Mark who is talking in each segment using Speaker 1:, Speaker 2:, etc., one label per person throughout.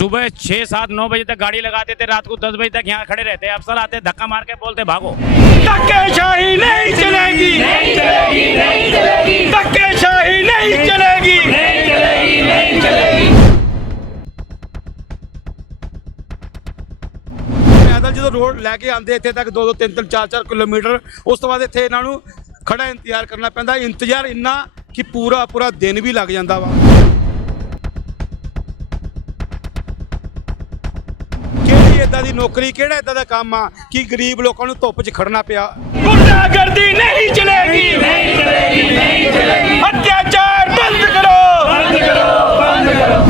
Speaker 1: सुबह छः सात नौ बजे तक गाड़ी लगाते थे रात को दस बजे तक यहाँ खड़े रहते अफसर आते धक्का मार के बोलते भागो
Speaker 2: धक्केशाही नहीं चलेगी नहीं चलेगी नहीं चलेगी धक्केशाही नहीं चलेगी नहीं चलेगी नहीं चलेगी ਪੈਦਲ ਜਦੋਂ ਰੋਡ ਲੈ ਕੇ ਆਉਂਦੇ ਇੱਥੇ ਤੱਕ 2 2 3 3 4 4 ਕਿਲੋਮੀਟਰ ਉਸ ਤੋਂ ਬਾਅਦ ਇੱਥੇ ਇਹਨਾਂ ਨੂੰ ਖੜਾ ਇੰਤਜ਼ਾਰ ਕਰਨਾ ਪੈਂਦਾ ਇੰਤਜ਼ਾਰ ਇੰਨਾ ਕਿ ਪੂਰਾ ਪੂਰਾ ਦਿਨ ਵੀ ਲੱਗ ਜਾਂਦਾ ਵਾ ਇਦਾਂ ਦੀ ਨੌਕਰੀ ਕਿਹੜਾ ਇਦਾਂ ਦਾ ਕੰਮ ਆ ਕਿ ਗਰੀਬ ਲੋਕਾਂ ਨੂੰ ਧੁੱਪ 'ਚ ਖੜਨਾ ਪਿਆ ਗੁੰਡਾਗਰਦੀ ਨਹੀਂ ਚਲੇਗੀ ਨਹੀਂ ਚਲੇਗੀ ਨਹੀਂ ਚਲੇਗੀ ਅਤਿਆਚਾਰ ਬੰਦ ਕਰੋ ਬੰਦ ਕਰੋ ਬੰਦ ਕਰੋ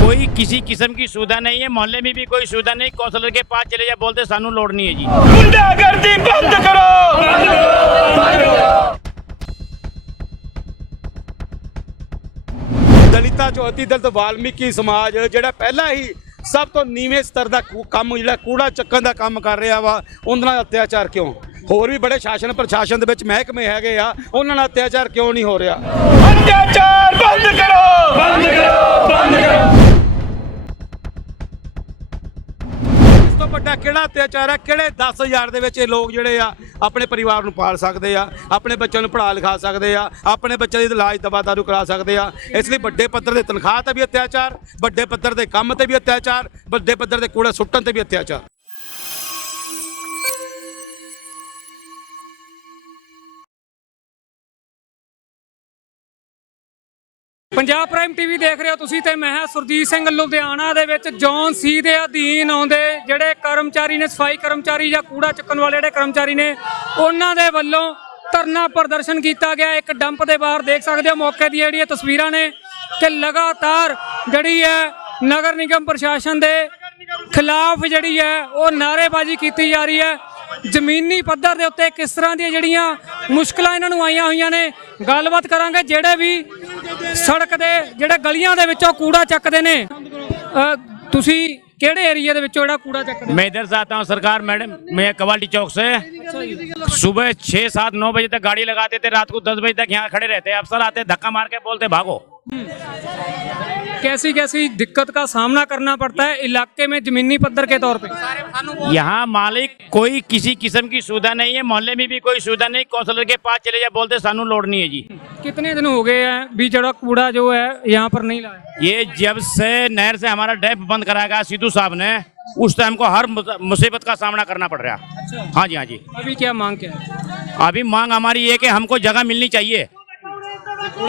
Speaker 1: कोई किसी किस्म की सुविधा नहीं है मोहल्ले में भी कोई सुविधा नहीं काउंसलर के पास चले जाए बोलते सानू लोड नहीं है जी
Speaker 2: ਗੁੰਡਾਗਰਦੀ ਬੰਦ ਕਰੋ ਬੰਦ ਕਰੋ ਬੰਦ ਕਰੋ ਦਲਿਤਾਂ ਚੋਂ ਅਤੀ ਦਲਿਤ ਵਾਲਮੀਕੀ ਸਮਾਜ, ਜਿਹੜਾ ਪਹਿਲਾਂ ਹੀ ਸਭ ਤੋਂ ਨੀਵੇਂ ਸਤਰ ਦਾ ਕੂ- ਕੰਮ ਜਿਹੜਾ ਕੂੜਾ ਚੱਕਣ ਦਾ ਕੰਮ ਕਰ ਰਿਹਾ ਵਾ, ਉਹਨਾਂ ਨਾਲ ਅਤਿਆਚਾਰ ਕਿਉਂ? ਹੋਰ ਵੀ ਬੜੇ ਸ਼ਾਸਨ ਪ੍ਰਸ਼ਾਸਨ ਦੇ ਵਿੱਚ ਮਹਿਕਮੇ ਹੈਗੇ ਆ, ਉਹਨਾਂ ਨਾਲ ਅਤਿਆਚਾਰ ਕਿਉਂ ਨਹੀਂ ਹੋ ਰਿਹਾ? ਅਤਿਆਚਾਰ ਬੰਦ ਕਰੋ! ਇਸ ਕਿਹੜਾ ਅਤਿਆਚਾਰ ਹੈ? ਕਿਹੜੇ 10000 ਦੇ ਵਿੱਚ ਇਹ ਲੋਕ ਜਿਹੜੇ ਆ ਆਪਣੇ ਪਰਿਵਾਰ ਨੂੰ ਪਾਲ ਸਕਦੇ ਆ, ਆਪਣੇ ਬੱਚਿਆਂ ਨੂੰ ਪੜ੍ਹਾ ਲਿਖਾ ਸਕਦੇ ਆ, ਆਪਣੇ ਬੱਚਿਆਂ ਦੀ ਇਲਾਜ ਦਵਾ ਦਾਰੂ ਕਰਾ ਸਕਦੇ ਆ। ਇਸ ਲਈ ਵੱਡੇ ਪੱਧਰ ਦੇ ਤਨਖਾਹ ਤੇ ਵੀ ਅਤਿਆਚਾਰ, ਵੱਡੇ ਪੱਧਰ ਦੇ ਕੰਮ ਤੇ ਵੀ ਅਤਿਆਚਾਰ, ਵੱਡੇ ਪੱਧਰ ਦੇ ਕੂੜਾ ਸੁੱਟਣ ਤੇ ਵੀ ਅਤਿਆਚਾਰ।
Speaker 3: ਪੰਜਾਬ ਪ੍ਰਾਈਮ ਟੀਵੀ ਦੇਖ ਰਹੇ ਹੋ ਤੁਸੀਂ ਤੇ ਮੈਂ ਹਾਂ ਸੁਰਜੀਤ ਸਿੰਘ ਲੁਧਿਆਣਾ ਦੇ ਵਿੱਚ, ਜੌਨ ਸੀ ਦੇ ਅਧੀਨ ਆਉਂਦੇ ਜਿਹੜੇ ਕਰਮਚਾਰੀ ਨੇ, ਸਫ਼ਾਈ ਕਰਮਚਾਰੀ ਜਾਂ ਕੂੜਾ ਚੁੱਕਣ ਵਾਲੇ ਜਿਹੜੇ ਕਰਮਚਾਰੀ ਨੇ, ਉਹਨਾਂ ਦੇ ਵੱਲੋਂ ਧਰਨਾ ਪ੍ਰਦਰਸ਼ਨ ਕੀਤਾ ਗਿਆ। ਇੱਕ ਡੰਪ ਦੇ ਬਾਹਰ ਦੇਖ ਸਕਦੇ ਹੋ ਮੌਕੇ ਦੀਆਂ ਜਿਹੜੀਆਂ ਤਸਵੀਰਾਂ ਨੇ ਕਿ ਲਗਾਤਾਰ ਜਿਹੜੀ ਹੈ ਨਗਰ ਨਿਗਮ ਪ੍ਰਸ਼ਾਸਨ ਦੇ ਖਿਲਾਫ ਜਿਹੜੀ ਹੈ ਉਹ ਨਾਅਰੇਬਾਜ਼ੀ ਕੀਤੀ ਜਾ ਰਹੀ ਹੈ। ਜ਼ਮੀਨੀ ਪੱਧਰ ਦੇ ਉੱਤੇ ਕਿਸ ਤਰ੍ਹਾਂ ਦੀਆਂ ਜਿਹੜੀਆਂ ਮੁਸ਼ਕਲਾਂ ਇਹਨਾਂ ਨੂੰ ਆਈਆਂ ਹੋਈਆਂ ਨੇ, ਗੱਲਬਾਤ ਕਰਾਂਗੇ। ਜਿਹੜੇ ਵੀ ਸੜਕ ਦੇ ਜਿਹੜੇ ਗਲੀਆਂ ਦੇ ਵਿੱਚੋਂ ਕੂੜਾ ਚੱਕਦੇ ਨੇ ਅ, ਤੁਸੀਂ ਕਿਹੜੇ ਏਰੀਆ ਦੇ ਵਿੱਚੋਂ ਜਿਹੜਾ ਕੂੜਾ ਚੱਕਦੇ ਹੋ?
Speaker 1: मैं इधर से आता हूँ सरकार मैडम मैं कवाली चौक से सुबह छः सात नौ बजे तक गाड़ी लगाते थे रात को दस बजे तक यहाँ खड़े रहते अफसर आते धक्का मार के बोलते भागो
Speaker 3: कैसी कैसी दिक्कत का सामना करना पड़ता है इलाके में जमीनी पद्धर के तौर पे?
Speaker 1: यहाँ मालिक कोई किसी किस्म की सुविधा नहीं है मोहल्ले में भी कोई सुविधा नहीं काउंसलर के पास चले जाए बोलते सानू लोड नहीं है जी।
Speaker 3: कितने दिन हो गए हैं? भी जड़ा कूड़ा जो है यहाँ पर नहीं लाया?
Speaker 1: ये जब से नहर से हमारा डैप बंद कराया गया सिद्धू साहब ने उस टाइम को हर मुसीबत का सामना करना पड़ रहा। हाँ जी हाँ जी।
Speaker 3: अभी क्या मांग क्या है?
Speaker 1: अभी मांग हमारी ये कि हमको जगह मिलनी चाहिए।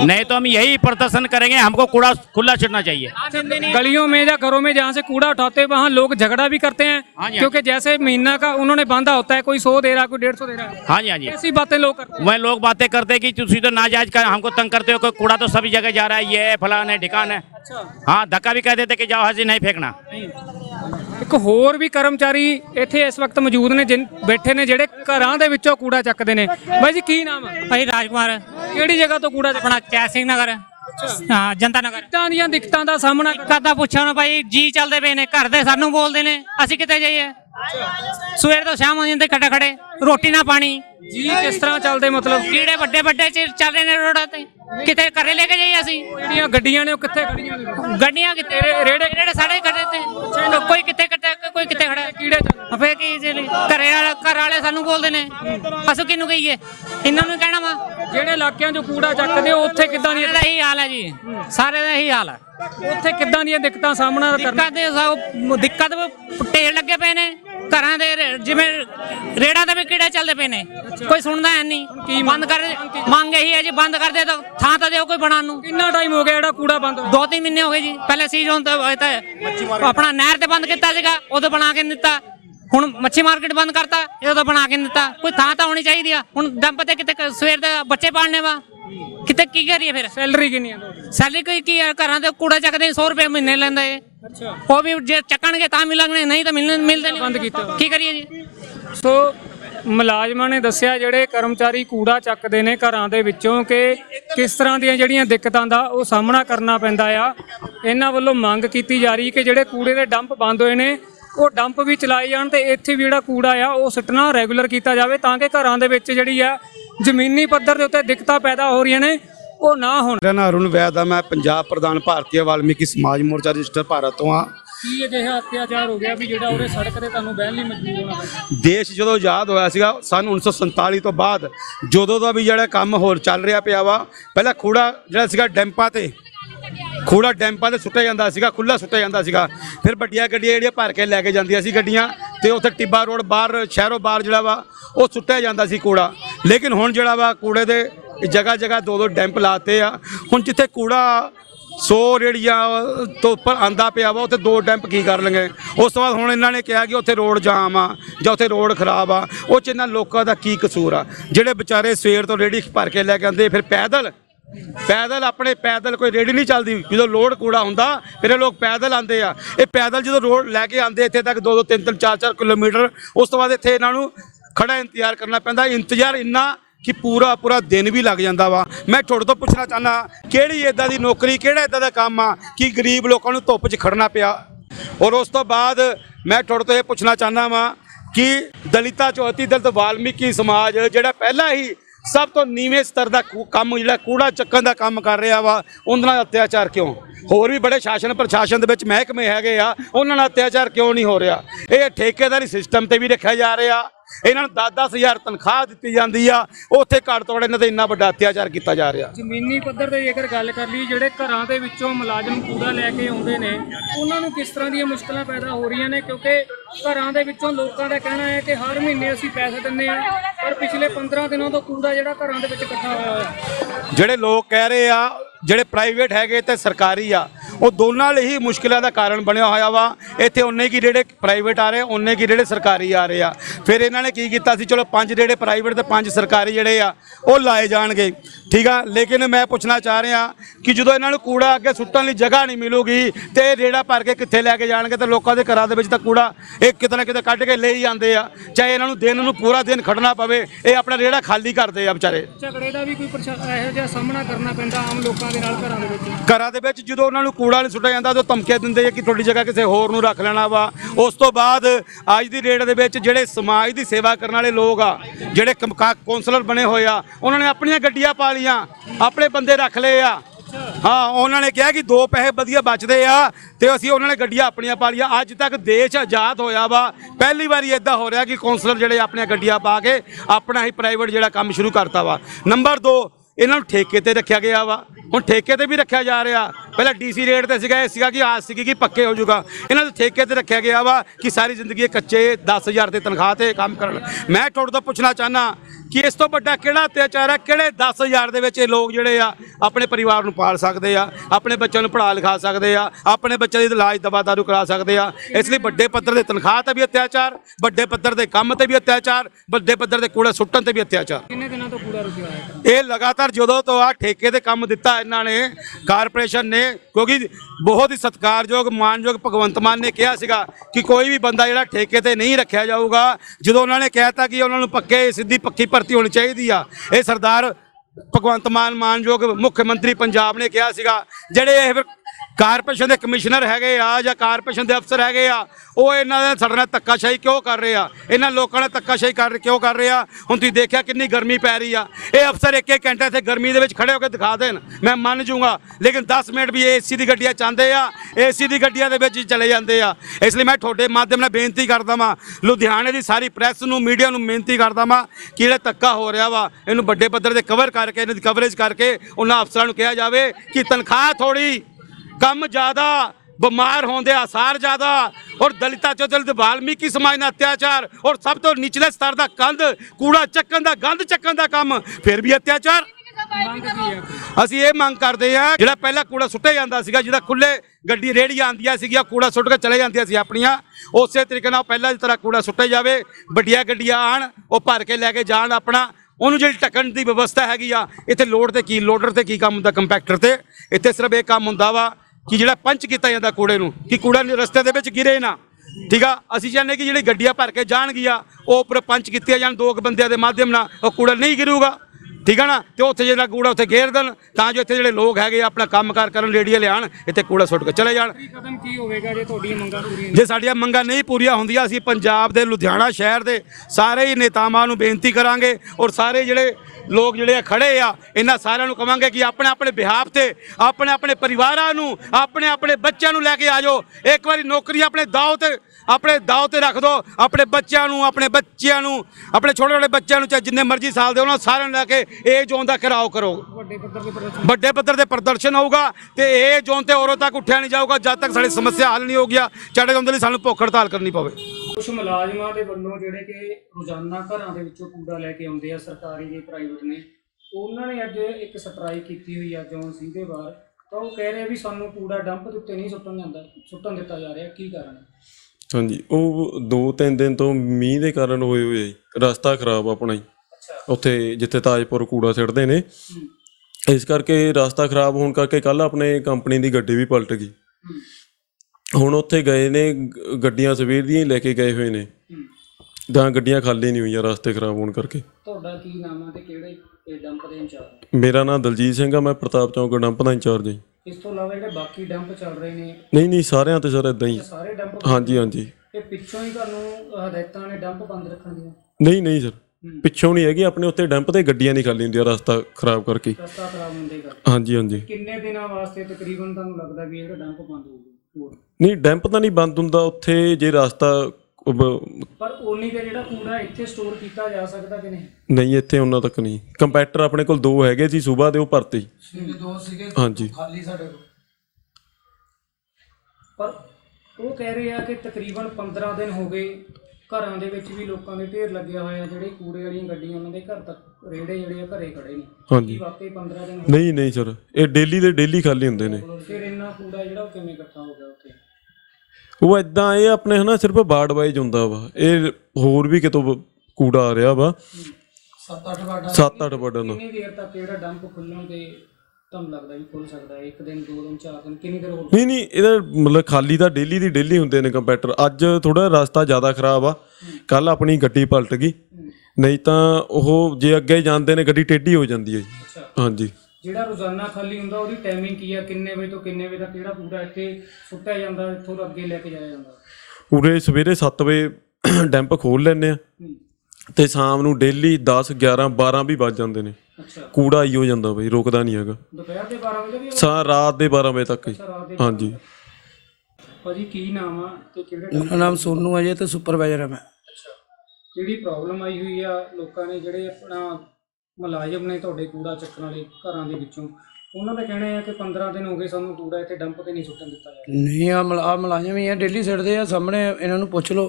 Speaker 1: नहीं तो हम यही प्रदर्शन करेंगे हमको कूड़ा खुला छिड़ना चाहिए।
Speaker 3: गलियों में या घरों में जहाँ से कूड़ा उठाते हैं वहाँ लोग झगड़ा भी करते हैं
Speaker 1: हाँ हाँ
Speaker 3: क्योंकि जैसे महीना का उन्होंने बांधा होता है कोई सौ दे रहा है कोई डेढ़ सौ दे रहा। है
Speaker 1: हाँ जी हाँ जी।
Speaker 3: ऐसी बातें लोग करते हैं।
Speaker 1: वह लोग बातें करते कि तुसी तो नाजायज कर हमको तंग करते हो कोई कूड़ा तो सभी जगह जा रहा है ये है फलान है ढिकान है। हाँ धक्का भी कह देते कि जाओ हाजी नहीं फेंकना।
Speaker 3: ਇੱਕ ਹੋਰ ਵੀ ਕਰਮਚਾਰੀ ਇੱਥੇ ਇਸ ਵਕਤ ਮੌਜੂਦ ਨੇ ਜਿਨ ਬੈਠੇ ਨੇ ਜਿਹੜੇ ਘਰਾਂ ਦੇ ਵਿੱਚੋਂ ਕੂੜਾ ਚੱਕਦੇ ਨੇ। ਬਾਈ ਜੀ ਕੀ ਨਾਮ ਹੈ
Speaker 4: ਭਾਈ ਰਾਜਕੁਮਾਰ।
Speaker 3: ਕਿਹੜੀ ਜਗ੍ਹਾ ਤੋਂ ਕੂੜਾ ਚੱਕਣਾ
Speaker 4: ਚੈ ਸਿੰਘ ਨਗਰ। ਹਾਂ ਜਨਤਾ ਨਗਰ।
Speaker 3: ਕਿੱਦਾਂ ਦੀਆਂ ਦਿੱਕਤਾਂ ਦਾ ਸਾਹਮਣਾ ਕਰ-
Speaker 4: ਕਰਦਾ ਪੁੱਛਿਆ ਨਾ ਭਾਈ ਜੀ ਚੱਲਦੇ ਪਏ ਨੇ ਘਰ ਦੇ ਸਾਨੂੰ ਬੋਲਦੇ ਨੇ ਅਸੀਂ ਕਿੱਥੇ ਜਾਈਏ? ਸਵੇਰ ਤੋਂ ਸ਼ਾਮ ਹੋ ਜਾਂਦੇ ਖੜੇ ਖੜੇ ਰੋਟੀ ਨਾ ਪਾਣੀ।
Speaker 3: ਜੀ ਕਿਸ ਤਰ੍ਹਾਂ ਚੱਲਦੇ ਮਤਲਬ?
Speaker 4: ਕੀੜੇ ਵੱਡੇ ਵੱਡੇ ਚ ਚੱਲ ਰਹੇ ਨੇ ਰੋਡਾਂ ਤੇ। ਕਿਤੇ ਘਰੇ ਲੈ ਕੇ ਜਾਈਏ ਅਸੀਂ?
Speaker 3: ਜਿਹੜੀਆਂ ਗੱਡੀਆਂ ਨੇ ਉਹ ਕਿੱਥੇ ਖੜੀਆਂ ਨੇ?
Speaker 4: ਗੱਡੀਆਂ ਕਿਤੇ ਰੇੜੇ ਰੇੜੇ ਸਾਡੇ ਖੜੇ ਤੇ। ਕੋਈ ਕਿੱਥੇ ਖੜਾ ਕੋਈ ਕਿੱਥੇ ਖੜਾ?
Speaker 3: ਕੀੜੇ ਚੱਲ
Speaker 4: ਫੇਰ ਕੀ ਜੀ ਲਈ? ਘਰੇ ਵਾਲਾ ਘਰ ਵਾਲੇ ਸਾਨੂੰ ਬੋਲਦੇ ਨੇ। ਅਸੀਂ ਕਿਹਨੂੰ ਕਹੀਏ? ਇਹਨਾਂ ਨੂੰ ਕਹਿਣਾ ਵਾ।
Speaker 3: ਜਿਹੜੇ ਇਲਾਕਿਆਂ 'ਚੋਂ ਕੂੜਾ ਚੱਕਦੇ ਹੋ ਉੱਥੇ ਕਿੱਦਾਂ ਦੀਆਂ
Speaker 4: ਸਾਰਿਆਂ ਦਾ ਇਹੀ ਹਾਲ ਹੈ ਜੀ। ਸਾਰੇ ਦਾ ਇਹੀ ਹਾਲ ਹੈ।
Speaker 3: ਉੱਥੇ ਕਿੱਦਾਂ ਦੀਆਂ ਦਿੱਕਤਾਂ ਸਾਹਮਣਾ ਕਰਨਾ?
Speaker 4: ਦਿੱਕਤ ਦੇ ਸਭ ਦਿੱਕਤ ਢੇਰ ਲੱਗੇ ਪਏ ਨੇ। ਘਰਾਂ ਦੇ ਰੇ- ਜਿਵੇਂ ਰੇੜਾਂ ਤੇ ਵੀ ਕੀੜੇ ਚੱਲਦੇ ਪਏ ਨੇ। ਕੋਈ ਸੁਣਦਾ ਹੈ ਨਹੀਂ। ਬੰਦ ਕਰ ਮੰਗ ਇਹੀ ਹੈ ਜੀ ਬੰਦ ਕਰ ਦੇ ਤਾਂ ਥਾਂ ਤਾਂ ਦਿਓ ਕੋਈ ਬਣਾਉਣ ਨੂੰ।
Speaker 3: ਕਿੰਨਾ ਟਾਈਮ ਹੋ ਗਿਆ ਜਿਹੜਾ ਕੂੜਾ ਬੰਦ ਹੋਇਆ?
Speaker 4: ਦੋ ਤਿੰਨ ਮਹੀਨੇ ਹੋ ਗਏ ਜੀ। ਪਹਿਲੇ ਸੀਜ਼ਨ ਤਾਂ ਇਹ ਤਾਂ ਆਪਣਾ ਨਹਿਰ ਤੇ ਬੰਦ ਕੀਤਾ ਸੀਗਾ ਉਦੋਂ ਬਣਾ ਕੇ ਨਹੀਂ ਦਿੱਤਾ। ਹੁਣ ਮੱਛੀ ਮਾਰਕੀਟ ਬੰਦ ਕਰਤਾ ਇਹ ਤਾਂ ਬਣਾ ਕੇ ਨਹੀਂ ਦਿੱਤਾ। ਕੋਈ ਥਾਂ ਤਾਂ ਹੋਣੀ ਚਾਹੀਦੀ ਆ। ਹੁਣ ਡੰਪ ਤੇ ਕਿਤੇ ਕ- ਸਵੇਰ ਦੇ ਬੱਚੇ ਪਾਲਣੇ ਵਾ। ਕਿਤੇ ਕੀ ਕਰੀਏ ਫਿਰ?
Speaker 3: ਸੈਲਰੀ ਕਿੰਨੀ ਆ ਤੁਹਾਡੀ?
Speaker 4: ਸੈਲਰੀ ਕੋਈ ਕੀ ਆ, ਘਰਾਂ ਦੇ ਕੂੜਾ ਚੱਕਦੇ 100 ਰੁਪਏ ਮਹੀਨੇ ਲੈਂਦੇ ਉਹ ਵੀ ਜੇ ਚੱਕਣਗੇ ਤਾਂ ਮਿਲਣਗੇ ਨਹੀਂ ਤਾਂ ਮਿਲਣ ਮਿਲਦੇ ਨਹੀਂ।
Speaker 3: ਬੰਦ ਕੀਤਾ।
Speaker 4: ਕੀ ਕਰੀਏ ਜੀ?
Speaker 3: ਸੋ ਮੁਲਾਜ਼ਮਾਂ ਨੇ ਦੱਸਿਆ ਜਿਹੜੇ ਕਰਮਚਾਰੀ ਕੂੜਾ ਚੱਕਦੇ ਨੇ ਘਰਾਂ ਦੇ ਵਿੱਚੋਂ ਕਿ ਕਿਸ ਤਰ੍ਹਾਂ ਦੀਆਂ ਜਿਹੜੀਆਂ ਦਿੱਕਤਾਂ ਦਾ ਉਹ ਸਾਹਮਣਾ ਕਰਨਾ ਪੈਂਦਾ ਆ। ਇਹਨਾਂ ਵੱਲੋਂ ਮੰਗ ਕੀਤੀ ਜਾ ਰਹੀ ਕਿ ਜਿਹੜੇ ਕੂੜੇ ਦੇ ਡੰਪ ਬੰਦ ਹੋਏ ਨੇ ਉਹ ਡੰਪ ਵੀ ਚਲਾਏ ਜਾਣ ਤੇ ਇੱਥੇ ਵੀ ਜਿਹੜਾ ਕੂੜਾ ਆ ਉਹ ਸੁੱਟਣਾ ਰੈਗੂਲਰ ਕੀਤਾ ਜਾਵੇ ਤਾਂ ਕਿ ਘਰਾਂ ਦੇ ਵਿੱਚ ਜਿਹੜੀ ਆ ਜ਼ਮੀਨੀ ਪੱਧਰ ਦੇ ਉੱਤੇ ਦਿੱਕਤਾਂ ਪੈਦਾ ਹੋ ਰਹੀਆਂ ਨੇ। ਉਹ ਨਾ ਹੋਣ।
Speaker 2: ਮੇਰਾ ਨਾਮ ਅਰੁਣ ਵੈਦ ਆ ਮੈਂ ਪੰਜਾਬ ਪ੍ਰਧਾਨ ਭਾਰਤੀ ਵਾਲਮੀਕੀ ਸਮਾਜ ਮੋਰਚਾ ਰਜਿਸਟਰ ਭਾਰਤ ਤੋਂ ਆ।
Speaker 3: ਕੀ ਅਜਿਹਾ ਅਤਿਆਚਾਰ ਹੋ ਗਿਆ ਵੀ ਜਿਹੜਾ ਉਹਦੇ ਸੜਕ ਤੇ ਤੁਹਾਨੂੰ ਬਹਿਣ ਲਈ ਮਜਬੂਰ ਹੋਣਾ ਪਿਆ?
Speaker 2: ਦੇਸ਼ ਜਦੋਂ ਆਜ਼ਾਦ ਹੋਇਆ ਸੀਗਾ ਸਨ 1947 ਤੋਂ ਬਾਅਦ ਜਦੋਂ ਦਾ ਵੀ ਜਿਹੜਾ ਕੰਮ ਹੋਰ ਚੱਲ ਰਿਹਾ ਪਿਆ ਵਾ ਪਹਿਲਾਂ ਖੂੜਾ ਜਿਹੜਾ ਸੀਗਾ ਡੈਂਪਾਂ ਤੇ ਖੂੜਾ ਡੈਂਪਾਂ ਤੇ ਸੁੱਟਿਆ ਜਾਂਦਾ ਸੀਗਾ ਖੁੱਲਾ ਸੁੱਟਿਆ ਜਾਂਦਾ ਸੀਗਾ। ਫਿਰ ਵੱਡੀਆਂ ਗੱਡੀਆਂ ਜਿਹੜੀਆਂ ਭਰ ਕੇ ਲੈ ਕੇ ਜਾਂਦੀਆਂ ਸੀ ਗੱਡੀਆਂ ਤੇ ਉੱਥੇ ਟਿੱਬਾ ਰੋਡ ਬਾਹਰ ਸ਼ਹਿਰੋਂ ਬਾਹਰ ਜਿਹੜਾ ਵਾ ਉਹ ਸੁੱਟਿਆ ਜਾਂਦਾ ਸੀ ਕੂੜਾ ਲੇਕਿਨ ਹੁਣ ਜਿਹੜਾ ਵਾ ਕੂੜੇ ਦੇ ਜਗ੍ਹਾ ਜਗ੍ਹਾ ਦੋ ਦੋ ਡੈਂਪ ਲਾਤੇ ਆ। ਹੁਣ ਜਿੱਥੇ ਕੂੜਾ 100 ਰੇੜੀਆਂ ਤੋਂ ਉੱਪਰ ਆਂਦਾ ਪਿਆ ਵਾ, ਉੱਥੇ ਦੋ ਡੈਂਪ ਕੀ ਕਰ ਲਣਗੇ ਉਸ ਤੋਂ ਬਾਅਦ ਹੁਣ ਇਹਨਾਂ ਨੇ ਕਿਹਾ ਕਿ ਉੱਥੇ ਰੋਡ ਜਾਮ ਆ ਜਾਂ ਉੱਥੇ ਰੋਡ ਖਰਾਬ ਆ। ਉਹ ਚ ਇਹਨਾਂ ਲੋਕਾਂ ਦਾ ਕੀ ਕਸੂਰ ਆ? ਜਿਹੜੇ ਵਿਚਾਰੇ ਸਵੇਰ ਤੋਂ ਰੇੜੀ ਭਰ ਕੇ ਲੈ ਕੇ ਆਉਂਦੇ, ਫਿਰ ਪੈਦਲ ਪੈਦਲ ਆਪਣੇ ਪੈਦਲ ਕੋਈ ਰੇੜੀ ਨਹੀਂ ਚੱਲਦੀ। ਜਦੋਂ ਲੋਡ ਕੂੜਾ ਹੁੰਦਾ, ਫਿਰ ਇਹ ਲੋਕ ਪੈਦਲ ਆਉਂਦੇ ਆ। ਇਹ ਪੈਦਲ ਜਦੋਂ ਰੋਡ ਲੈ ਕੇ ਆਉਂਦੇ, ਇੱਥੇ ਤੱਕ 2 2 3 3 4 4 ਕਿਲੋਮੀਟਰ, ਉਸ ਤੋਂ ਬਾਅਦ ਇੱਥੇ ਇਹਨਾਂ ਨੂੰ ਖੜਾ ਇੰਤਜ਼ਾਰ ਕਰਨਾ ਪੈਂਦਾ। ਇੰਤਜ਼ਾਰ ਇੰਨਾ ਕਿ ਪੂਰਾ ਪੂਰਾ ਦਿਨ ਵੀ ਲੱਗ ਜਾਂਦਾ ਵਾ। ਮੈਂ ਤੁਹਾਡੇ ਤੋਂ ਪੁੱਛਣਾ ਚਾਹਨਾ ਕਿਹੜੀ ਇਦਾਂ ਦੀ ਨੌਕਰੀ, ਕਿਹੜਾ ਇਦਾਂ ਦਾ ਕੰਮ ਆ ਕਿ ਗਰੀਬ ਲੋਕਾਂ ਨੂੰ ਧੁੱਪ 'ਚ ਖੜਨਾ ਪਿਆ? ਔਰ ਉਸ ਤੋਂ ਬਾਅਦ ਮੈਂ ਤੁਹਾਡੇ ਤੋਂ ਇਹ ਪੁੱਛਣਾ ਚਾਹਨਾ ਵਾਂ ਕਿ ਦਲਿਤਾ ਚੌਥੀ ਦਲਿਤ ਵਾਲਮੀਕੀ ਸਮਾਜ, ਜਿਹੜਾ ਪਹਿਲਾਂ ਹੀ ਸਭ ਤੋਂ ਨੀਵੇਂ ਸਤਰ ਦਾ ਕੰਮ ਜਿਹੜਾ ਕੂੜਾ ਚੱਕਣ ਦਾ ਕੰਮ ਕਰ ਰਿਹਾ ਵਾ, ਉਹਨਾਂ ਨਾਲ ਅਤਿਆਚਾਰ ਕਿਉਂ? ਹੋਰ ਵੀ ਬੜੇ ਸ਼ਾਸਨ ਪ੍ਰਸ਼ਾਸਨ ਦੇ ਵਿੱਚ ਮਹਿਕਮੇ ਹੈਗੇ ਆ, ਉਹਨਾਂ ਨਾਲ ਅਤਿਆਚਾਰ ਕਿਉਂ ਨਹੀਂ ਹੋ ਰਿਹਾ? ਇਹ ਠੇਕੇਦਾਰੀ ਸਿਸਟਮ ਤੇ ਵੀ ਰੱਖਿਆ ਜਾ ਰਿਹਾ। ਇਹਨਾਂ ਨੂੰ 10-10000 ਤਨਖਾਹ ਦਿੱਤੀ ਜਾਂਦੀ ਆ। ਉੱਥੇ ਘੱਟ ਤੋਂ ਘੱਟ ਇਹਨਾਂ ਤੇ ਇੰਨਾ ਵੱਡਾ ਅਤਿਆਚਾਰ ਕੀਤਾ ਜਾ ਰਿਹਾ।
Speaker 3: ਜ਼ਮੀਨੀ ਪੱਧਰ ਤੇ ਜੇਕਰ ਗੱਲ ਕਰ ਲਈ ਜਿਹੜੇ ਘਰਾਂ ਦੇ ਵਿੱਚੋਂ ਮੁਲਾਜ਼ਮ ਕੂੜਾ ਲੈ ਕੇ ਆਉਂਦੇ ਨੇ ਉਹਨਾਂ ਨੂੰ ਕਿਸ ਤਰ੍ਹਾਂ ਦੀਆਂ ਮੁਸ਼ਕਲਾਂ ਪੈਦਾ ਹੋ ਰਹੀਆਂ ਨੇ? ਕਿਉਂਕਿ ਘਰਾਂ ਦੇ ਵਿੱਚੋਂ ਲੋਕਾਂ ਦਾ ਕਹਿਣਾ ਹੈ ਕਿ ਹਰ ਮਹੀਨੇ ਅਸੀਂ ਪੈਸੇ ਦਿੰਨੇ ਆ ਪਰ ਪਿਛਲੇ 15 ਦਿਨਾਂ ਤੋਂ ਕੂੜਾ ਜਿਹੜਾ ਘਰਾਂ ਦੇ ਵਿੱਚ ਇਕੱਠਾ ਹੋਇਆ ਹੋਇਆ। ਹੈ
Speaker 2: ਜਿਹੜੇ ਲੋਕ ਕਹਿ ਰਹੇ ਆ ਜਿਹੜੇ ਪ੍ਰਾਈਵੇਟ ਹੈਗੇ ਤੇ ਸਰਕਾਰੀ ਆ, ਉਹ ਦੋਨਾਂ ਲਈ ਹੀ ਮੁਸ਼ਕਿਲਾਂ ਦਾ ਕਾਰਨ ਬਣਿਆ ਹੋਇਆ ਵਾ। ਇੱਥੇ ਉਹਨੇ ਕੀ ਜਿਹੜੇ ਪ੍ਰਾਈਵੇਟ ਆ ਰਹੇ ਉਹਨੇ ਕੀ ਜਿਹੜੇ ਸਰਕਾਰੀ ਆ ਰਹੇ ਆ। ਫਿਰ ਇਹਨਾਂ ਨੇ ਕੀ ਕੀਤਾ ਸੀ, ਚਲੋ ਪੰਜ ਜਿਹੜੇ ਪ੍ਰਾਈਵੇਟ ਤੇ ਪੰਜ ਸਰਕਾਰੀ ਜਿਹੜੇ ਆ, ਉਹ ਲਾਏ ਜਾਣਗੇ। ਠੀਕ ਆ? ਲੇਕਿਨ ਮੈਂ ਪੁੱਛਣਾ ਚਾਹ ਰਿਹਾ ਕਿ ਜਦੋਂ ਇਹਨਾਂ ਨੂੰ ਕੂੜਾ ਅੱਗੇ ਸੁੱਟਣ ਲਈ ਜਗ੍ਹਾ ਨਹੀਂ ਮਿਲੂਗੀ ਤੇ ਇਹ ਰੇੜਾ ਭਰ ਕੇ ਕਿੱਥੇ ਲੈ ਕੇ ਜਾਣਗੇ ਤੇ ਲੋਕਾਂ ਦੇ ਘਰਾਂ ਦੇ ਵਿੱਚ ਤਾਂ ਕੂੜਾ ਇਹ ਕਿਤੇ ਨਾ ਕਿਤੇ ਕੱਢ ਕੇ ਲੈ ਹੀ ਜਾਂਦੇ ਆ। ਚਾਹੇ ਇਹਨਾਂ ਨੂੰ ਦਿਨ ਨੂੰ ਪੂਰਾ ਦਿਨ ਖੜਨਾ ਪਵੇ, ਇਹ ਆਪਣਾ ਰੇੜਾ ਖਾਲੀ ਕਰਦੇ ਆ ਵਿਚਾਰੇ।
Speaker 3: ਝਗੜੇ ਦਾ ਵੀ ਕੋਈ ਇਹੋ ਜਿਹਾ ਸਾਹਮਣਾ ਕਰਨਾ ਪੈਂਦਾ ਆਮ ਲੋਕਾਂ ਦੇ ਨਾਲ ਘਰਾਂ ਦੇ ਵਿੱਚ।
Speaker 2: ਘਰਾਂ ਦੇ ਵਿੱਚ ਜਦੋਂ ਉਹਨਾਂ ਨੂੰ ਕੂੜਾ ਨਹੀਂ ਸੁੱਟਿਆ ਜਾਂਦਾ, ਉਦੋਂ ਧਮਕੀਆਂ ਦਿੰਦੇ ਆ ਕਿ ਤੁਹਾਡੀ ਜਗ੍ਹਾ ਕਿਸੇ ਹੋਰ ਨੂੰ ਰੱਖ ਲੈਣਾ ਵਾ। ਉਸ ਤੋਂ ਬਾਅਦ ਅੱਜ ਦੀ ਡੇਟ ਦੇ ਵਿੱਚ ਜਿਹੜੇ ਸਮਾਜ ਦੀ ਸੇਵਾ ਕਰਨ ਵਾਲੇ ਲੋਕ ਆ, ਜਿਹੜੇ ਕਮ- ਕਾ- ਕੌਂਸਲਰ ਬਣੇ ਹੋਏ ਆ, ਉਹਨਾਂ ਨੇ ਆਪਣੀਆਂ ਗੱਡੀਆਂ ਪਾ ਲੀਆਂ ਆਪਣੇ ਬੰਦੇ ਰੱਖ ਲਏ ਆ। ਹਾਂ, ਉਹਨਾਂ ਨੇ ਕਿਹਾ ਕਿ ਦੋ ਪੈਸੇ ਵਧੀਆ ਬਚਦੇ ਆ ਤੇ ਅਸੀਂ ਉਹਨਾਂ ਨੇ ਗੱਡੀਆਂ ਆਪਣੀਆਂ ਪਾ ਲੀਆਂ ਅੱਜ ਤੱਕ ਦੇਸ਼ ਆਜ਼ਾਦ ਹੋਇਆ ਵਾ। ਪਹਿਲੀ ਵਾਰੀ ਇਦਾਂ ਹੋ ਰਿਹਾ ਕਿ ਕੌਂਸਲਰ ਜਿਹੜੇ ਆਪਣੀਆਂ ਗੱਡੀਆਂ ਪਾ ਕੇ ਆਪਣਾ ਹੀ ਪ੍ਰਾਈਵੇਟ ਜਿਹੜਾ ਕੰਮ ਸ਼ੁਰੂ ਕਰਤਾ ਵਾ। ਨੰਬਰ 2 ਇਹਨਾਂ ਨੂੰ ਠੇਕੇ ਤੇ ਰੱਖਿਆ ਗਿਆ ਵਾ। ਹੁਣ ਠੇਕੇ ਤੇ ਵੀ ਰੱਖਿਆ ਜਾ ਰਿਹਾ। ਪਹਿਲਾਂ ਡੀਸੀ ਰੇਟ ਤੇ ਸੀਗਾ ਇਹ ਸੀਗਾ ਕਿ ਆਸ ਸੀਗੀ ਕਿ ਪੱਕੇ ਹੋ ਜਾਊਗਾ। ਇਹਨਾਂ ਨੂੰ ਠੇਕੇ ਤੇ ਰੱਖਿਆ ਗਿਆ ਵਾ ਕਿ ਸਾਰੀ ਜ਼ਿੰਦਗੀ ਇਹ ਕੱਚੇ 10000 ਦੇ ਤਨਖਾਹ ਤੇ ਕੰਮ ਕਰਨ। ਮੈਂ ਤੁਹਾਡੇ ਤੋਂ ਪੁੱਛਣਾ ਚਾਹਨਾ ਕਿ ਇਸ ਤੋਂ ਵੱਡਾ ਕਿਹੜਾ ਅਤਿਆਚਾਰ ਹੈ ਕਿਹੜੇ 10000 ਦੇ ਵਿੱਚ ਇਹ ਲੋਕ ਜਿਹੜੇ ਆ ਆਪਣੇ ਪਰਿਵਾਰ ਨੂੰ ਪਾਲ ਸਕਦੇ ਆ ਆਪਣੇ ਬੱਚਿਆਂ ਨੂੰ ਪੜ੍ਹਾ ਲਿਖਾ ਸਕਦੇ ਆ ਆਪਣੇ ਬੱਚਿਆਂ ਦੀ ਇਲਾਜ ਦਵਾ ਦਾਰੂ ਕਰਾ ਸਕਦੇ ਆ। ਇਸ ਲਈ ਵੱਡੇ ਪੱਧਰ ਦੇ ਤਨਖਾਹ ਤੇ ਵੀ ਅਤਿਆਚਾਰ ਵੱਡੇ ਪੱਧਰ ਦੇ ਕੰਮ ਤੇ ਵੀ ਅਤਿਆਚਾਰ ਵੱਡੇ ਪੱਧਰ ਦੇ ਕੂੜਾ ਸੁੱਟਣ ਤੇ ਵੀ ਅਤਿਆਚਾਰ।
Speaker 3: ਕਿੰਨੇ ਦਿਨਾਂ ਤੋਂ ਕੂੜਾ ਰੁਕਿਆ ਹੈ?
Speaker 2: ਇਹ ਲਗਾਤਾਰ ਜਦੋਂ ਤੋਂ ਆ ਠੇਕੇ ਤੇ ਕੰਮ ਦਿੱਤਾ ਇਹਨਾਂ ਨੇ ਕਾਰਪੋਰੇਸ਼ਨ ਨੇ ਕਿਉਂਕਿ ਬਹੁਤ ਹੀ ਸਤਿਕਾਰਯੋਗ, ਮਾਨਯੋਗ ਭਗਵੰਤ ਮਾਨ ਨੇ ਕਿਹਾ ਸੀਗਾ ਕਿ ਕੋਈ ਵੀ ਬੰਦਾ ਜਿਹੜਾ ਠੇਕੇ ਤੇ ਨਹੀਂ ਰੱਖਿਆ ਜਾਊਗਾ, ਜਦੋਂ ਉਹਨਾਂ ਨੇ ਕਹਿਤਾ ਕਿ ਉਹਨਾਂ ਨੂੰ ਪੱਕੇ, ਸਿੱਧੀ ਪੱਕੀ ਭਰਤੀ ਹੋਣੀ ਚਾਹੀਦੀ ਆ, ਇਹ ਸਰਦਾਰ ਭਗਵੰਤ ਮਾਨ ਮਾਨਯੋਗ ਮੁੱਖ ਮੰਤਰੀ ਪੰਜਾਬ ਨੇ ਕਿਹਾ ਸੀਗਾ, ਜਿਹੜੇ ਇਹ ਕਾਰਪੋਰੇਸ਼ਨ ਦੇ ਕਮਿਸ਼ਨਰ ਹੈਗੇ ਆ ਜਾਂ ਕਾਰਪੋਰੇਸ਼ਨ ਦੇ ਅਫਸਰ ਹੈਗੇ ਆ, ਉਹ ਇਹਨਾਂ ਦੇ ਸਾਡੇ ਨਾਲ ਧੱਕਾਸ਼ਾਹੀ ਕਿਉਂ ਕਰ ਰਹੇ ਆ? ਇਹਨਾਂ ਲੋਕਾਂ ਨਾਲ ਧੱਕਾਸ਼ਾਹੀ ਕਰ ਕਿਉਂ ਕਰ ਰਹੇ ਆ? ਹੁਣ ਤੁਸੀਂ ਦੇਖਿਆ ਕਿੰਨੀ ਗਰਮੀ ਪੈ ਰਹੀ ਆ। ਇਹ ਅਫਸਰ ਇੱਕ ਇੱਕ ਘੰਟਾ ਇੱਥੇ ਗਰਮੀ ਦੇ ਵਿੱਚ ਖੜੇ ਹੋ ਕੇ ਦਿਖਾ ਦੇਣ। ਮੈਂ ਮੰਨ ਜੂੰਗਾ ਲੇਕਿਨ 10 ਮਿੰਟ ਵੀ ਏਸੀ ਦੀ ਗੱਡੀਆਂ ਚਾਹੁੰਦੇ ਆ ਏਸੀ ਦੀ ਗੱਡੀਆਂ ਦੇ ਵਿੱਚ ਹੀ ਚਲੇ ਜਾਂਦੇ ਆ। ਇਸ ਲਈ ਮੈਂ ਤੁਹਾਡੇ ਮਾਧਿਅਮ ਨਾਲ ਬੇਨਤੀ ਕਰਦਾ ਵਾਂ, ਲੁਧਿਆਣੇ ਦੀ ਸਾਰੀ ਪ੍ਰੈਸ ਨੂੰ, ਮੀਡੀਆ ਨੂੰ ਬੇਨਤੀ ਕਰਦਾ ਵਾਂ ਕਿ ਜਿਹੜਾ ਧੱਕਾ ਹੋ ਰਿਹਾ ਵਾ, ਇਹਨੂੰ ਵੱਡੇ ਪੱਧਰ ਤੇ ਕਵਰ ਕਰਕੇ ਇਹਨਾਂ ਦੀ ਕਵਰੇਜ ਕਰਕੇ ਉਹਨਾਂ ਅਫਸਰਾਂ ਨੂੰ ਕਿਹਾ ਜਾਵੇ ਕਿ ਤਨਖਾਹ ਥੋੜੀ ਕੰਮ ਜ਼ਿਆਦਾ, ਬਿਮਾਰ ਹੋਣ ਦੇ ਆਸਾਰ ਜ਼ਿਆਦਾ ਔਰ ਦਲਿਤਾ ਚੋਂ ਦਲਿਤ ਵਾਲਮੀਕੀ ਸਮਾਜ ਦਾ ਅਤਿਆਚਾਰ ਔਰ ਸਭ ਤੋਂ ਨਿਚਲੇ ਸਤਰ ਦਾ ਕੰਧ, ਕੂੜਾ ਚੱਕਣ ਦਾ ਗੰਦ ਚੱਕਣ ਦਾ ਕੰਮ, ਫਿਰ ਵੀ ਅਤਿਆਚਾਰ? ਅਸੀਂ ਇਹ ਮੰਗ ਕਰਦੇ ਆ ਜਿਹੜਾ ਪਹਿਲਾਂ ਕੂੜਾ ਸੁੱਟਿਆ ਜਾਂਦਾ ਸੀਗਾ, ਜਿਹਦਾ ਖੁੱਲੇ ਗੱਡੀ ਰੇੜੀਆਂ ਆਉਂਦੀਆਂ ਸੀਗੀਆਂ, ਕੂੜਾ ਸੁੱਟ ਕੇ ਚਲੇ ਜਾਂਦੀਆਂ ਸੀ ਆਪਣੀਆਂ, ਉਸੇ ਤਰੀਕੇ ਨਾਲ ਪਹਿਲਾਂ ਦੀ ਤਰ੍ਹਾਂ ਕੂੜਾ ਸੁੱਟਿਆ ਜਾਵੇ, ਵੱਡੀਆਂ ਗੱਡੀਆਂ ਆਣ ਉਹ ਭਰ ਕੇ ਲੈ ਕੇ ਜਾਣ ਆਪਣਾ, ਉਹਨੂੰ ਜਿਹੜੀ ਟੱਕਣ ਦੀ ਵਿਵਸਥਾ ਹੈਗੀ ਆ, ਇੱਥੇ ਲੋਡ ਤੇ ਕੀ, ਲੋਡਰ ਤੇ ਕੀ ਕੰਮ ਹੁੰਦਾ, ਕੰਪੈਕਟਰ ਤੇ, ਇੱਥੇ ਸਿਰਫ ਇਹ ਕੰਮ ਹੁੰਦਾ ਵਾ ਕਿ ਜਿਹੜਾ ਪੰਚ ਕੀਤਾ ਜਾਂਦਾ ਕੂੜੇ ਨੂੰ, ਕਿ ਕੂੜਾ ਰਸਤੇ ਦੇ ਵਿੱਚ ਗਿਰੇ ਨਾ। ਠੀਕ ਆ? ਅਸੀਂ ਚਾਹੁੰਦੇ ਕਿ ਜਿਹੜੀ ਗੱਡੀਆਂ ਭਰ ਕੇ ਜਾਣਗੀਆਂ, ਉਹ ਉੱਪਰ ਪੰਚ ਕੀਤੀਆਂ ਜਾਣ, ਦੋ ਕੁ ਬੰਦਿਆਂ ਦੇ ਮਾਧਿਅਮ ਨਾਲ, ਉਹ ਕੂੜਾ ਨਹੀਂ ਗਿਰੂਗਾ। ਠੀਕ ਆ ਨਾ? ਤੇ ਉੱਥੇ ਜਿਹੜਾ ਕੂੜਾ ਉੱਥੇ ਗੇਰ ਦੇਣ ਤਾਂ ਜੋ ਇੱਥੇ ਜਿਹੜੇ ਲੋਕ ਹੈਗੇ ਆਪਣਾ ਕੰਮਕਾਰ ਕਰਨ ਰੇੜੀਆਂ ਲਿਆਣ ਇੱਥੇ ਕੂੜਾ ਸੁੱਟ ਕੇ ਚਲੇ ਜਾਣ।
Speaker 3: ਕਦਮ ਕੀ ਹੋਵੇਗਾ ਜੇ ਤੁਹਾਡੀਆਂ ਮੰਗਾਂ ਪੂਰੀਆਂ
Speaker 2: ਜੇ ਸਾਡੀਆਂ ਮੰਗਾਂ ਨਹੀਂ ਪੂਰੀਆਂ ਹੁੰਦੀਆਂ ਅਸੀਂ ਪੰਜਾਬ ਦੇ ਲੁਧਿਆਣਾ ਸ਼ਹਿਰ ਦੇ ਸਾਰੇ ਹੀ ਨੇਤਾਵਾਂ ਨੂੰ ਬੇਨਤੀ ਕਰਾਂਗੇ ਔਰ ਸਾਰੇ ਜਿਹੜੇ ਲੋਕ ਜਿਹੜੇ ਆ ਖੜੇ ਆ ਇਹਨਾਂ ਸਾਰਿਆਂ ਨੂੰ ਕਵਾਂਗੇ ਕਿ ਆਪਣੇ ਆਪਣੇ ਬਿਹਾਫ ਤੇ ਆਪਣੇ ਆਪਣੇ ਪਰਿਵਾਰਾਂ ਨੂੰ ਆਪਣੇ ਆਪਣੇ ਬੱਚਿਆਂ ਨੂੰ ਲੈ ਕੇ ਆ ਜਾਓ। ਇੱਕ ਵਾਰੀ ਨੌਕਰੀ ਆਪਣੇ ਦਾਅ ਤੇ ਆਪਣੇ ਦਾਅ ਤੇ ਰੱਖ ਦਿਓ ਆਪਣੇ ਬੱਚਿਆਂ ਨੂੰ ਆਪਣੇ ਬੱਚਿਆਂ ਨੂੰ ਆਪਣੇ ਛੋਟੇ ਛੋਟੇ ਬੱਚਿਆਂ ਨੂੰ ਚਾਹੇ ਜਿੰਨੇ ਮਰਜ਼ੀ ਸਾਲ ਦੇ ਉਹਨਾਂ ਸਾਰਿਆਂ ਨੂੰ ਲੈ ਕੇ ਇਹ ਜ਼ੋਨ ਦਾ ਘਿਰਾਓ ਕਰੋ।
Speaker 3: ਵੱਡੇ ਪੱਧਰ ਦੇ
Speaker 2: ਤੇ ਪ੍ਰਦਰਸ਼ਨ ਹੋਊਗਾ ਤੇ ਇਹ ਜ਼ੋਨ ਤੇ ਔਰੋਂ ਤੱਕ ਉੱਠਿਆ ਨਹੀਂ ਜਾਊਗਾ ਜਦ ਤੱਕ ਸਾਡੀ ਸਮੱਸਿਆ ਹੱਲ ਨਹੀਂ ਹੋ ਗਿਆ ਚੜੇ ਜਾਂਦੇ ਲਈ ਸਾਨੂੰ ਭੁੱਖ ਹੜਤਾਲ ਕਰਨੀ ਪਵੇ।
Speaker 3: ਕੁਝ ਮੁਲਾਜ਼ਮਾਂ ਦੇ ਵੱਲੋਂ ਜਿਹੜੇ ਕਿ ਰੋਜ਼ਾਨਾ ਘਰਾਂ ਦੇ ਵਿੱਚੋਂ ਕੂੜਾ ਲੈ ਕੇ ਆਉਂਦੇ ਆ ਸਰਕਾਰੀ ਤੇ ਪ੍ਰਾਈਵੇਟ ਨੇ ਉਹਨਾਂ ਨੇ ਅੱਜ ਇੱਕ ਸਟ੍ਰਾਈਕ ਕੀਤੀ ਹੋਈ ਆ ਜੌਨ ਸਿੰਘ ਦੇ ਬਾਹਰ। ਤਾਂ ਉਹ ਕਹਿ ਰਹੇ ਵੀ ਸਾਨੂੰ ਕੂੜਾ ਡੰਪ ਦੇ ਉੱਤੇ ਨਹੀਂ ਸੁੱਟਣ ਜਾਂਦਾ ਸੁੱਟਣ ਦਿੱਤਾ ਜਾ ਰਿਹਾ ਕੀ ਕਾਰਨ ਹੈ?
Speaker 5: ਹਾਂਜੀ ਉਹ ਦੋ ਤਿੰਨ ਦਿਨ ਤੋਂ ਮੀਂਹ ਦੇ ਕਾਰਨ ਹੋਏ ਹੋਏ ਆ ਜੀ। ਰਸਤਾ ਖਰਾਬ ਆ ਆਪਣਾ ਹੀ
Speaker 3: ਅੱਛਾ।
Speaker 5: ਉੱਥੇ ਜਿੱਥੇ ਤਾਜਪੁਰ ਕੂੜਾ ਸਿੱਟਦੇ ਨੇ। ਇਸ ਕਰਕੇ ਰਸਤਾ ਖਰਾਬ ਹੋਣ ਕਰਕੇ ਕੱਲ ਆਪਣੇ ਕੰਪਨੀ ਦੀ ਗੱਡੀ ਵੀ ਪਲਟ ਗਈ। ਹੁਣ ਉੱਥੇ ਗਏ ਨੇ ਗ- ਗੱਡੀਆਂ ਸਵੇਰ ਦੀਆਂ ਹੀ ਲੈ ਕੇ ਗਏ ਹੋਏ ਨੇ। ਜਾਂ ਗੱਡੀਆਂ ਖਾਲੀ ਨਹੀਂ ਹੋਈਆਂ ਰਸਤੇ ਖਰਾਬ ਹੋਣ ਕਰਕੇ।
Speaker 3: ਤੁਹਾਡਾ ਕੀ ਨਾਮ ਹੈ ਤੇ ਕਿਹੜੇ ਇਹ ਡੰਪ ਦੇ ਇੰਚਾਰਜ
Speaker 5: ਮੇਰਾ ਨਾਮ ਦਲਜੀਤ ਸਿੰਘ ਆ ਮੈਂ ਪ੍ਰਤਾਪ ਚੌਂਕ ਡੰਪ ਦਾ ਇੰਚਾਰਜ ਹਾਂ ਜੀ।
Speaker 3: ਇਸ ਤੋਂ ਇਲਾਵਾ ਜਿਹੜੇ ਬਾਕੀ ਡੰਪ ਚੱਲ ਰਹੇ ਨੇ
Speaker 5: ਨਹੀਂ ਨਹੀਂ ਸਾਰਿਆਂ ਤੇ ਸਰ ਇਦਾਂ ਹੀ।
Speaker 3: ਇਹ ਸਾਰੇ ਡੰਪ
Speaker 5: ਹਾਂਜੀ ਹਾਂਜੀ।
Speaker 3: ਇਹ ਪਿੱਛੋਂ ਹੀ ਤੁਹਾਨੂੰ ਹਦਾਇਤਾਂ ਨੇ ਡੰਪ ਬੰਦ ਰੱਖਣ ਦੀਆਂ?
Speaker 5: ਨਹੀਂ ਨਹੀਂ ਸਰ। ਪਿੱਛੋਂ ਨਹੀਂ ਹੈਗੀ ਆਪਣੇ ਉੱਤੇ ਡੰਪ ਤੇ ਗੱਡੀਆਂ ਨਹੀਂ ਖਾਲੀ ਹੁੰਦੀਆਂ ਰਸਤਾ ਖਰਾਬ ਕਰਕੇ।
Speaker 3: ਰਸਤਾ ਖਰਾਬ ਹੁੰਦੇ ਕਰ
Speaker 5: ਹਾਂਜੀ ਹਾਂਜੀ।
Speaker 3: ਕਿੰਨੇ ਦਿਨਾਂ ਵਾਸਤੇ ਤਕਰੀਬਨ ਤੁਹਾਨੂੰ ਲੱਗਦਾ ਵੀ ਇਹ ਜਿਹੜਾ ਡੰਪ ਬੰਦ ਹੋਊਗਾ
Speaker 5: ਨਹੀਂ ਡੈਂਪ ਤਾਂ ਨਹੀਂ ਬੰਦ ਹੁੰਦਾ ਉੱਥੇ ਜੇ ਰਸਤਾ ਬ-
Speaker 3: ਪਰ ਓਨੀ ਤੇ ਜਿਹੜਾ ਕੂੜਾ ਇੱਥੇ ਸਟੋਰ ਕੀਤਾ ਜਾ ਸਕਦਾ ਕਿ ਨਹੀਂ?
Speaker 5: ਨਹੀਂ ਇੱਥੇ ਉਹਨਾਂ ਤੱਕ ਨਹੀਂ। ਕੰਪੈਕਟਰ ਆਪਣੇ ਕੋਲ ਦੋ ਹੈਗੇ ਸੀ ਸਵੇਰ ਦੇ ਉਹ ਭਰਤੇ। ਹੀ।
Speaker 3: ਜਿਹੜੇ ਦੋ ਸੀਗੇ
Speaker 5: ਹਾਂਜੀ।
Speaker 3: ਖਾਲੀ ਸਾਡੇ ਕੋਲ। ਪਰ ਉਹ ਕਹਿ ਰਹੇ ਆ ਕਿ ਤਕਰੀਬਨ 15 ਦਿਨ ਹੋ ਗਏ ਘਰਾਂ ਦੇ ਵਿੱਚ ਵੀ ਲੋਕਾਂ ਦੇ ਢੇਰ ਲੱਗਿਆ ਹੋਇਆ ਜਿਹੜੇ ਕੂੜੇ ਵਾਲੀਆਂ ਗੱਡੀਆਂ ਉਹਨਾਂ ਦੇ ਘਰ ਤੱਕ ਰੇੜੇ ਜਿਹੜੇ ਆ ਘਰੇ ਖੜੇ ਨੇ।
Speaker 5: ਹਾਂਜੀ।
Speaker 3: ਕੀ ਵਾਕਈ 15 ਦਿਨ ਹੋ
Speaker 5: ਨਹੀਂ ਨਹੀਂ ਸਰ ਇਹ ਡੇਲੀ ਦੇ ਡੇਲੀ ਖਾਲੀ ਹੁੰਦੇ ਨੇ।
Speaker 3: ਗਏ ਫਿਰ ਇੰਨਾ ਕੂੜਾ ਜਿਹੜਾ ਉਹ ਕਿਵੇਂ ਇਕੱਠਾ ਹੋ ਗਿਆ ਉੱਥੇ?
Speaker 5: ਉਹ ਇਦਾਂ ਇਹ ਆਪਣੇ ਹਨਾ ਸਿਰਫ ਬਾਰਡ ਵਾਈਜ਼ ਹੁੰਦਾ ਵਾ। ਇਹ ਹੋਰ ਵੀ ਕਿਤੋਂ ਕੂੜਾ ਆ ਰਿਹਾ ਵਾ।
Speaker 3: 7-8 ਵਾਰ
Speaker 5: 7-8 ਵੱਡਾਂ ਦਾ।
Speaker 3: ਕਿੰਨੀ ਦੇਰ ਤੱਕ ਜਿਹੜਾ ਡੰਪ ਖੁੱਲਣ ਤੇ ਤੁਹਾਨੂੰ ਲੱਗਦਾ ਵੀ ਖੁੱਲ ਸਕਦਾ ਹੈ? ਇੱਕ ਦਿਨ ਦੋ ਦਿਨ ਚਾਰ ਦਿਨ ਕਿੰਨੀ ਦੇਰ ਹੋਰ
Speaker 5: ਨਹੀਂ ਨਹੀਂ ਇਹਦਾ ਮਤਲਬ ਖਾਲੀ ਤਾਂ ਡੇਲੀ ਦੀ ਡੇਲੀ ਹੁੰਦੇ ਨੇ ਕੰਪੈਕਟਰ ਅੱਜ ਥੋੜਾ ਰਸਤਾ ਜ਼ਿਆਦਾ ਖਰਾਬ ਆ। ਕੱਲ ਆਪਣੀ ਗੱਡੀ ਪਲਟ ਗਈ। ਨਹੀਂ ਤਾਂ ਉਹ ਜੇ ਅੱਗੇ ਜਾਂਦੇ ਨੇ ਗੱਡੀ ਟੇਢੀ ਹੋ ਜਾਂਦੀ ਹੈ ਜੀ।
Speaker 3: ਅੱਛਾ।
Speaker 5: ਹਾਂਜੀ।
Speaker 3: ਜਿਹੜਾ ਰੋਜ਼ਾਨਾ ਖਾਲੀ ਹੁੰਦਾ ਉਹਦੀ ਟਾਈਮਿੰਗ ਕੀ ਆ? ਕਿੰਨੇ ਵਜੇ ਤੋਂ ਕਿੰਨੇ ਵਜੇ ਤੱਕ ਜਿਹੜਾ ਕੂੜਾ ਇੱਥੇ ਸੁੱਟਿਆ ਜਾਂਦਾ ਇੱਥੋਂ ਅੱਗੇ ਲੈ ਕੇ ਜਾਇਆ ਜਾਂਦਾ?
Speaker 5: ਉਰੇ ਸਵੇਰੇ 7 ਵਜੇ ਡੈਂਪ ਖੋਲ ਲੈਂਦੇ ਆ। ਤੇ ਸ਼ਾਮ ਨੂੰ ਡੇਲੀ 10 11 12 ਵੀ ਵੱਜ ਜਾਂਦੇ ਨੇ।
Speaker 3: ਅੱਛਾ।
Speaker 5: ਕੂੜਾ ਹੀ ਹੋ ਜਾਂਦਾ ਬਈ ਰੁਕਦਾ ਨਹੀਂ ਹੈਗਾ।
Speaker 3: ਦੁਪਹਿਰ ਦੇ 12 ਵਜੇ ਵੀ
Speaker 5: ਸਾ ਰਾਤ ਦੇ 12 ਵਜੇ ਤੱਕ ਹੀ। ਹਾਂਜੀ।
Speaker 3: ਭਾਜੀ ਕੀ ਨਾਮ ਆ ਤੇ ਕਿਹੜੇ
Speaker 6: ਮੇਰਾ ਨਾਮ ਸੋਨੂ ਹੈ ਜੀ ਤੇ ਸੁਪਰਵਾਈਜ਼ਰ ਹਾਂ ਮੈਂ।
Speaker 3: ਅੱਛਾ। ਜਿਹੜੀ ਪ੍ਰੋਬਲਮ ਆਈ ਹੋਈ ਆ? ਲੋਕਾਂ ਨੇ ਜਿਹੜੇ ਆਪਣਾ ਮੁਲਾਜ਼ਮ ਨੇ ਤੁਹਾਡੇ ਕੂੜਾ ਚੱਕਣ ਵਾਲੇ ਘਰਾਂ ਦੇ ਵਿੱਚੋਂ। ਉਹਨਾਂ ਦਾ ਕਹਿਣਾ ਹੈ ਕਿ 15 ਦਿਨ ਹੋ ਗਏ ਸਾਨੂੰ ਕੂੜਾ ਇੱਥੇ ਡੰਪ ਤੇ ਨਹੀਂ ਸੁੱਟਣ ਦਿੱਤਾ ਜਾ
Speaker 6: ਨਹੀਂ ਆ ਆ ਮੁਲਾਜ਼ਮ ਹੀ ਆ ਡੇਲੀ ਸਿੱਟਦੇ ਆ ਸਾਹਮਣੇ ਇਹਨਾਂ ਨੂੰ ਪੁੱਛ ਲਓ।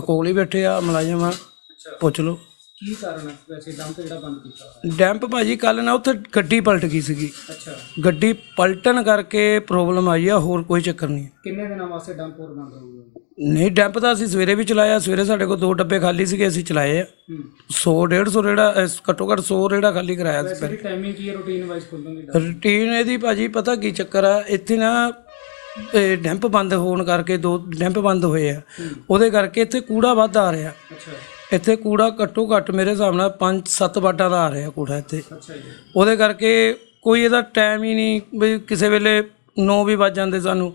Speaker 6: ਕੋਲ ਹੀ ਬੈਠੇ ਆ ਮੁਲਾਜ਼ਮ ਆ। ਪੁੱਛ ਲਓ।
Speaker 3: ਕੀ ਕਾਰਨ ਹੈ? ਵੈਸੇ ਡੰਪ ਜਿਹੜਾ ਬੰਦ ਕੀਤਾ ਹੋਇਆ?
Speaker 6: ਡੈਂਪ ਭਾਜੀ ਕੱਲ ਨਾ ਉੱਥੇ ਗੱਡੀ ਪਲਟ ਗਈ ਸੀਗੀ।
Speaker 3: ਅੱਛਾ।
Speaker 6: ਗੱਡੀ ਪਲਟਣ ਕਰਕੇ ਪ੍ਰੋਬਲਮ ਆਈ ਆ ਹੋਰ ਕੋਈ ਚੱਕਰ ਨਹੀਂ
Speaker 3: ਕਿੰਨੇ ਦਿਨਾਂ ਵਾਸਤੇ ਡੰਪ ਹੋਰ ਬੰਦ ਹੋਊਗਾ?
Speaker 6: ਨਹੀਂ ਡੈਂਪ ਤਾਂ ਅਸੀਂ ਸਵੇਰੇ ਵੀ ਚਲਾਇਆ ਸਵੇਰੇ ਸਾਡੇ ਕੋਲ ਦੋ ਡੱਬੇ ਖਾਲੀ ਸੀਗੇ ਅਸੀਂ ਚਲਾਏ ਆ।
Speaker 3: ਹੂੰ।
Speaker 6: 100 150 ਰੇੜਾ ਅਹ ਘੱਟੋ ਘੱਟ 100 ਰੇੜਾ ਖਾਲੀ ਕਰਾਇਆ ਸੀ
Speaker 3: ਦੀ ਟਾਈਮਿੰਗ ਕੀ ਹੈ ਰੂਟੀਨ ਵਾਈਜ਼ ਖੁੱਲਣ ਦੀ?
Speaker 6: ਰੂਟੀਨ ਇਹਦੀ ਭਾਜੀ ਪਤਾ ਕੀ ਚੱਕਰ ਆ ਇੱਥੇ ਨਾ ਇਹ ਡੈਂਪ ਬੰਦ ਹੋਣ ਕਰਕੇ ਦੋ ਡੈਂਪ ਬੰਦ ਹੋਏ ਆ। ਉਹਦੇ ਕਰਕੇ ਇੱਥੇ ਕੂੜਾ ਵੱਧ ਆ ਰਿਹਾ।
Speaker 3: ਅੱਛਾ।
Speaker 6: ਇੱਥੇ ਕੂੜਾ ਘੱਟੋ ਘੱਟ ਮੇਰੇ ਹਿਸਾਬ ਨਾਲ 5-7 ਵਾਟਾਂ ਦਾ ਆ ਰਿਹਾ ਕੂੜਾ ਇੱਥੇ। ਉਹਦੇ ਕਰਕੇ ਕੋਈ ਇਹਦਾ ਟਾਈਮ ਹੀ ਨਹੀਂ ਵੀ ਕਿਸੇ ਵੇਲੇ 9 ਵੀ ਵੱਜ ਜਾਂਦੇ ਸਾਨੂੰ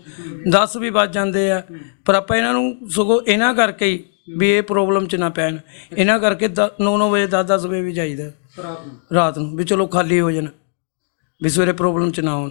Speaker 6: 10 ਵੀ ਵੱਜ ਜਾਂਦੇ ਆ। ਪਰ ਆਪਾਂ ਇਹਨਾਂ ਨੂੰ ਸਗੋਂ ਇਹਨਾਂ ਕਰਕੇ ਹੀ ਵੀ ਇਹ ਪ੍ਰੋਬਲਮ ਚ ਨਾ ਪੈਣ। ਇਹਨਾਂ ਕਰਕੇ 9-9 ਵਜੇ 10-10 ਵਜੇ ਵੀ ਜਾਈਦਾ।
Speaker 3: ਰਾਤ ਨੂੰ?
Speaker 6: ਰਾਤ ਨੂੰ ਵੀ ਚਲੋ ਖਾਲੀ ਹੋ ਜਾਣ। ਵੀ ਸਵੇਰੇ ਪ੍ਰੋਬਲਮ ਚ ਨਾ ਆਉਣ